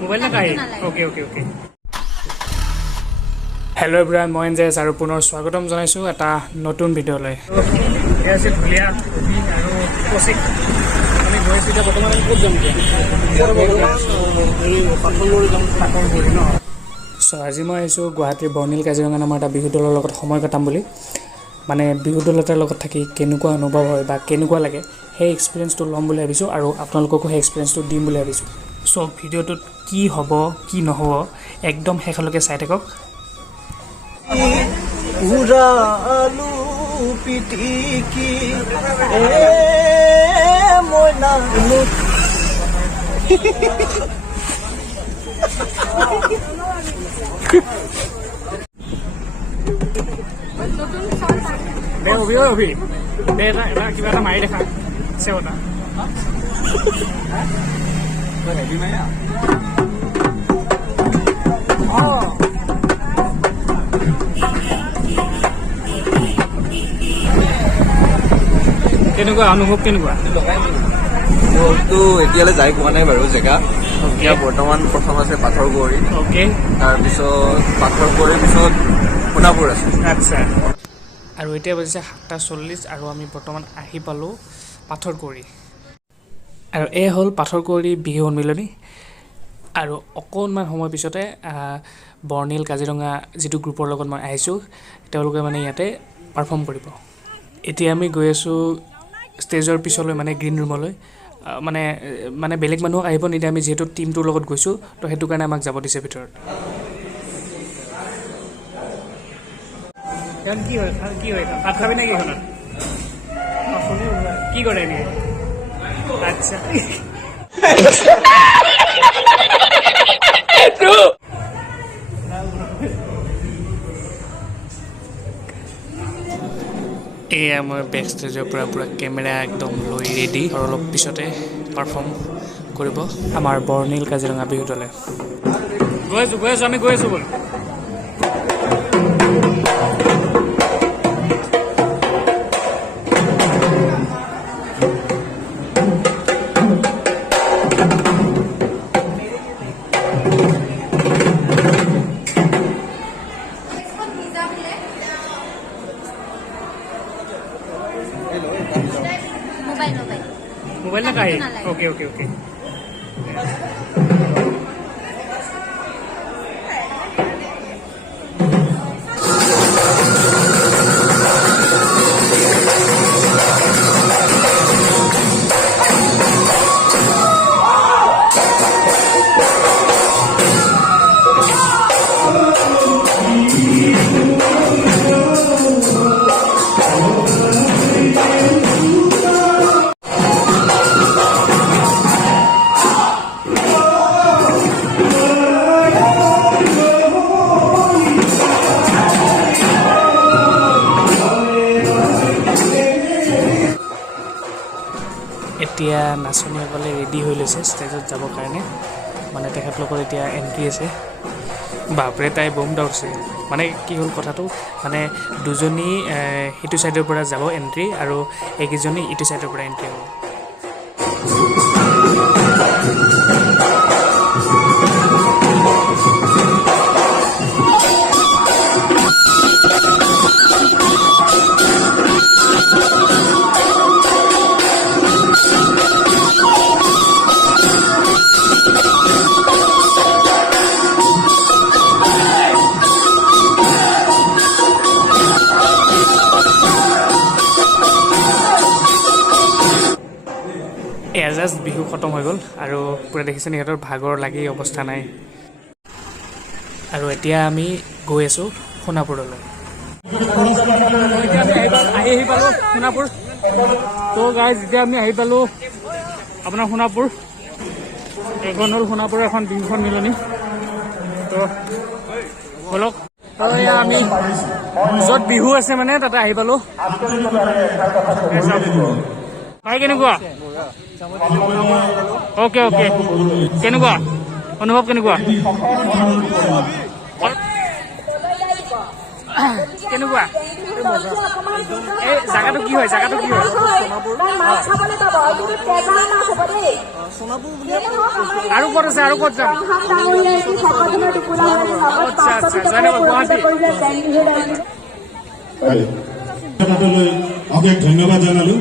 Mobile না কাই okay okay okay hello' everyone মই এনজেছ আৰু পুনৰ স্বাগতম জনাইছোঁ এটা নতুন ভিডিঅ'লৈ এয়া আছে ধুলীয়া আৰু কৌশিক আমি গৈ আছোঁ এতিয়া বৰ্তমান ক'ত যাম ন চ' আজি মই আহিছোঁ গুৱাহাটীৰ বৰ্ণিল কাজিৰঙা নামৰ এটা বিহু দলৰ লগত সময় কটাম বুলি মানে বিহু দল এটাৰ লগত থাকি কেনেকুৱা অনুভৱ হয় বা কেনেকুৱা লাগে সেই এক্সপিৰিয়েঞ্চটো ল'ম বুলি ভাবিছোঁ আৰু আপোনালোককো সেই এক্সপিৰিয়েঞ্চটো দিম বুলি ভাবিছোঁ চ' ভিডিঅ'টোত কি হ'ব কি নহ'ব একদম শেষলৈকে চাই থাকক পুরা আলু পিটিকি ময়না অভি এটা কিবা এটা মাৰি দেখা চেৱটা কেনেকুৱা অনুভৱ কেনেকুৱা মোৰতো এতিয়ালৈ যাই পোৱা নাই বাৰু জেগা এতিয়া বৰ্তমান প্ৰথম আছে পাথৰগুৰি অ'কে তাৰপিছত পাথৰগুৰিৰ পিছত সোণাপুৰ আছে আচ্ছা আৰু এতিয়া বাজিছে 7:40 আৰু আমি বৰ্তমান আহি পালোঁ পাথৰগুৰি আৰু এই হ'ল পাথৰগুৰি বিহু সন্মিলনী আৰু অকণমান সময় পিছতে বৰ্ণিল কাজিৰঙা যিটো গ্ৰুপৰ লগত মই আহিছোঁ তেওঁলোকে মানে ইয়াতে পাৰফৰ্ম কৰিব এতিয়া আমি গৈ আছোঁ ষ্টেজৰ পিছলৈ মানে গ্ৰীণ ৰুমলৈ মানে বেলেগ মানুহক আহিব নিদিয়ে আমি যিহেতু টিমটোৰ লগত গৈছোঁ তো সেইটো কাৰণে আমাক যাব দিছে ভিতৰত কি হয় ভাত খাবি নেকি এখনত কি কৰে এনে আচ্ছা এয়া মই বেক ষ্টেজৰ পৰা পূৰা কেমেৰা একদম লৈ ৰেডি আৰু অলপ পিছতে পাৰফৰ্ম কৰিব আমাৰ বৰ্ণিল কাজিৰঙা বিহু দলে গৈ আছোঁ আমি গৈ আছোঁ বোলো मोबाइल ना काहे ओके ओके ओके এতিয়া নাচনীসকলে ৰেডি হৈ লৈছে ষ্টেজত যাবৰ কাৰণে মানে তেখেতলোকৰ এতিয়া এণ্ট্ৰি আছে বাপৰে তাই বম দাউৰিছে মানে কি হ'ল কথাটো মানে দুজনী সিটো ছাইডৰ পৰা যাব এণ্ট্ৰি আৰু এইকেইজনী ইটো ছাইডৰ পৰা এণ্ট্ৰি হ'ব জাষ্ট বিহু খতম হৈ গ'ল আৰু পূৰা দেখিছে সিহঁতৰ ভাগৰ লাগি অৱস্থা নাই আৰু এতিয়া আমি গৈ আছোঁ সোণাপুৰলৈ আহি পালোঁ সোণাপুৰ তো গাইজ এতিয়া আমি আহি পালোঁ আপোনাৰ সোণাপুৰ এখন হ'ল সোণাপুৰৰ এখন বিহু সন্মিলনী তো বলক আৰু এয়া আমি য'ত বিহু আছে মানে তাতে আহি পালোঁ ভাই কেনেকুৱা ओके ओके केनेকুৱা অনুভৱ কেনেকুৱা কেনেকুৱা এই জাগাটো কি হয় আৰু ক'ত আছে আৰু ক'ত যাম আচ্ছা আচ্ছা জয়নগৰ গুৱাহাটী অশেষ ধন্যবাদ জনালো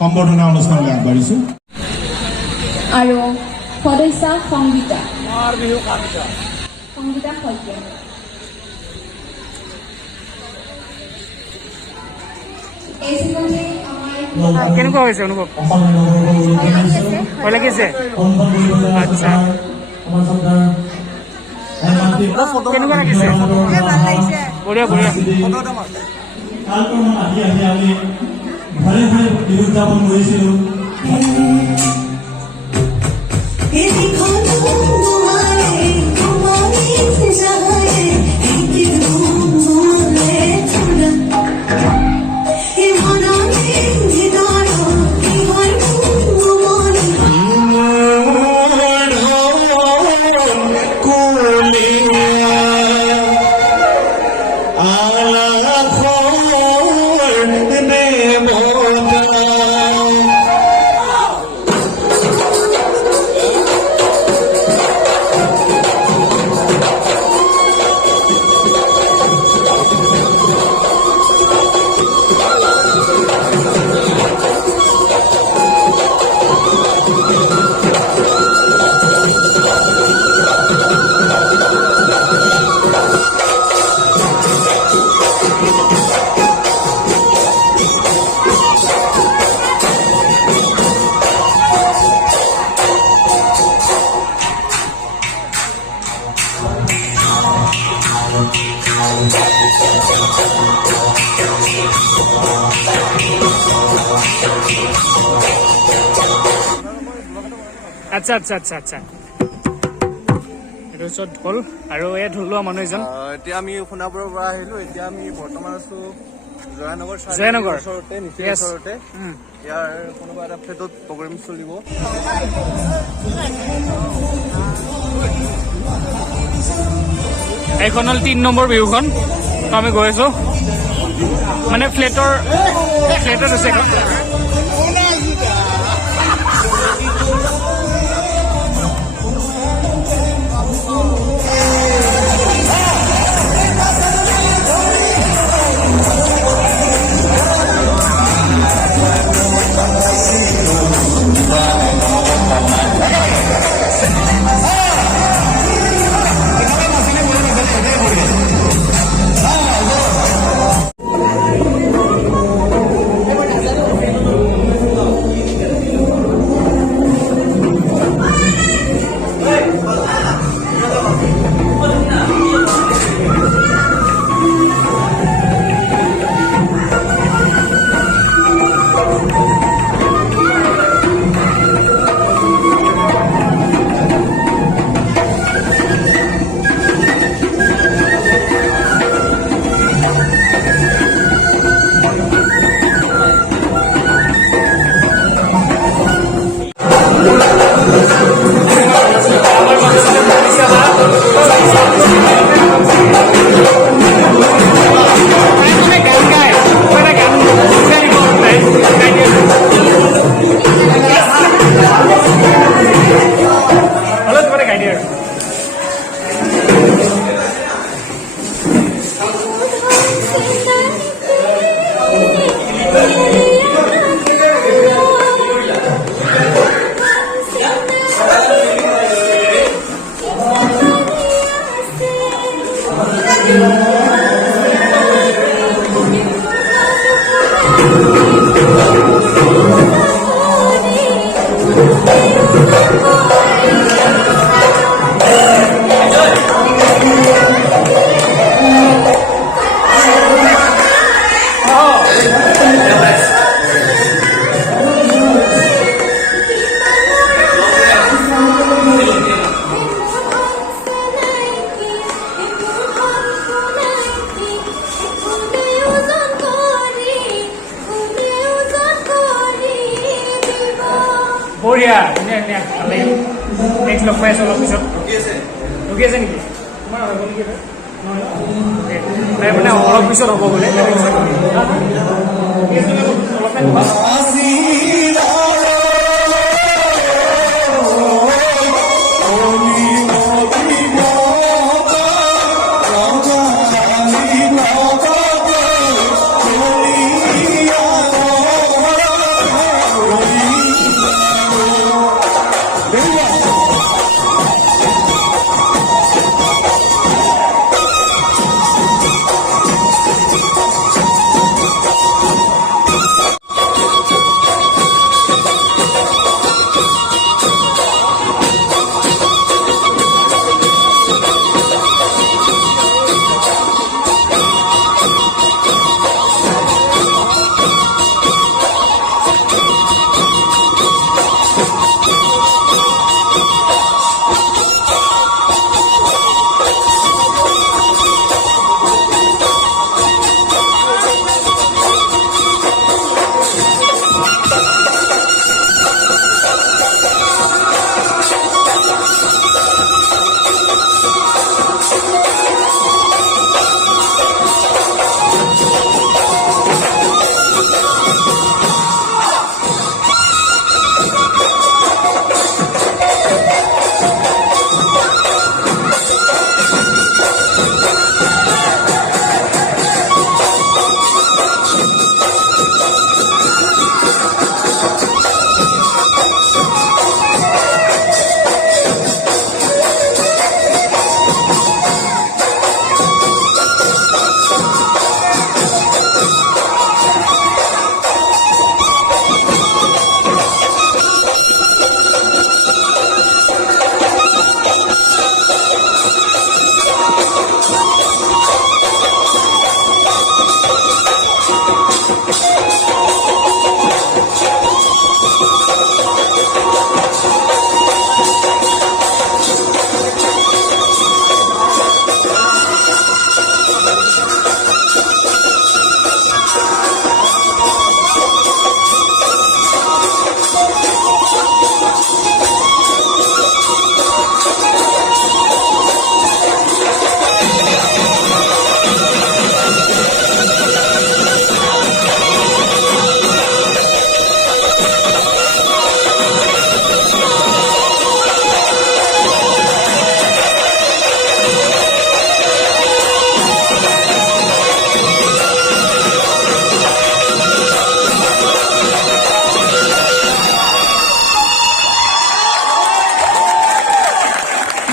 সম্বৰ্ধনা অনুষ্ঠানলৈ আগবাঢ়িছো আৰু সদস্য সংগীতা শইকীয়া কেনেকুৱা হৈছে অনুভৱ ভয় লাগিছে আচ্ছা কেনেকুৱা লাগিছে বঢ়িয়া বঢ়িয়া ঘৰে ঘৰে বিহু উদযাপন কৰিছিলো আচ্ছা আচ্ছা আচ্ছা আচ্ছা এইটো ওচৰত ঢোল আৰু এই ঢোল লোৱা মানুহ এজন এতিয়া আমি সোণাপুৰৰ পৰা আহিলো এতিয়া আমি বৰ্তমান আছো জয়নগৰ ওচৰতে নিচেই Yes. ওচৰতে ইয়াৰ কোনোবা এটা ফ্লেটত প্ৰগ্ৰেম চলিব এইখন হ'ল 3 নম্বৰ বিহুখন আমি গৈ আছো মানে ফ্লেটত আছে এখন বঢ়িয়া ধুনীয়া ধুনীয়া ভাল লাগিল নেক্সট লগ পাই আছো অলপ পিছত ৰখি আছে নেকি মানে অলপ পিছত হ'ব বোলে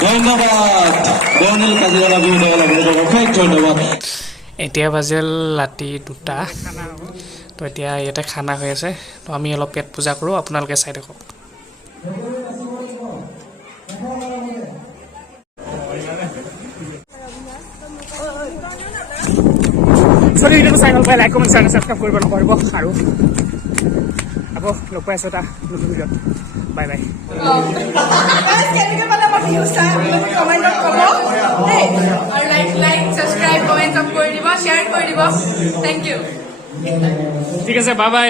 ধন্যবাদ বৰ্ণিল কাজিৰঙা বিহু দল আপোনালোকক অশেষ ধন্যবাদ এতিয়া বাজিল ৰাতি 2টা তো এতিয়া ইয়াতে খানা হৈ আছে তো আমি অলপ পেট পূজা কৰোঁ আপোনালোকে চাই থাকক যদি ভিডিঅ'টো চাই ভাল পায় লাইক কমেণ্ট শ্বেয়াৰ ছাবস্ক্ৰাইব কৰিব নপাহৰিব আৰু আকৌ লগ পাই আছোঁ এটা নতুন ভিডিঅ'ত বাই বাই ঠিক আছে বাই বাই